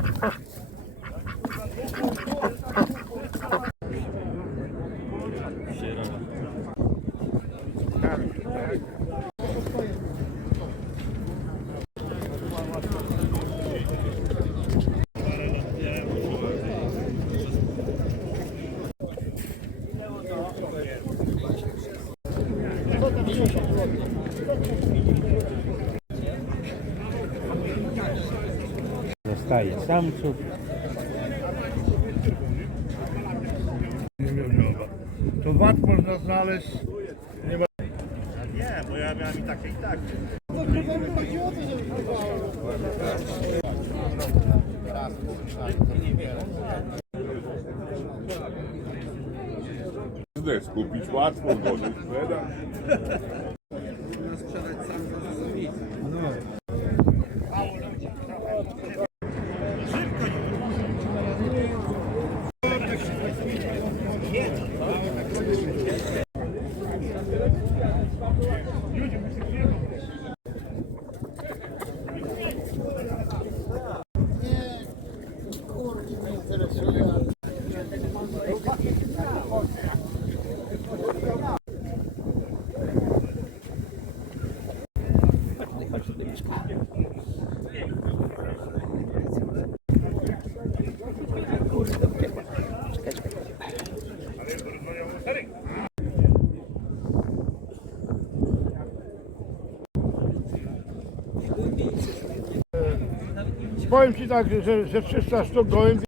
Thank you. Zostaje samców. To wad można znaleźć. Nie, bo ja miałem i takie i takie. Biznes kupić łatwo, gorzej sprzedać. Powiem Ci tak, że, że 300 sztuk gołębi.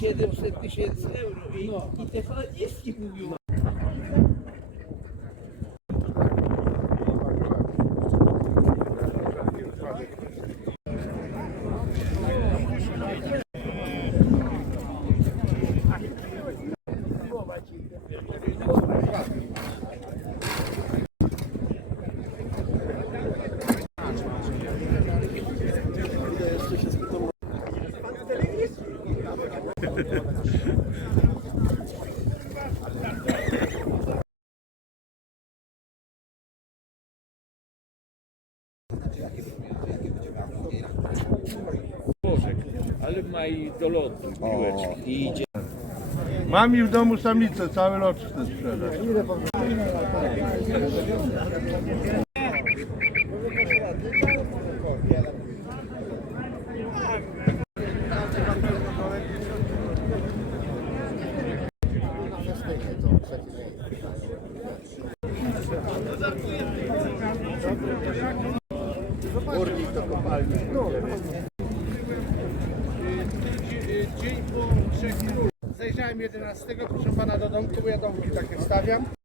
700 tysięcy euro i, i te falaniski mówią. Bożek, ale ma i do lotu piłeczki i idzie. Mam i w domu samicę, cały lot chcę sprzedać. Dzień po trzech minut. Zajrzałem 11, proszę pana do domku, bo ja domki takie wstawiam.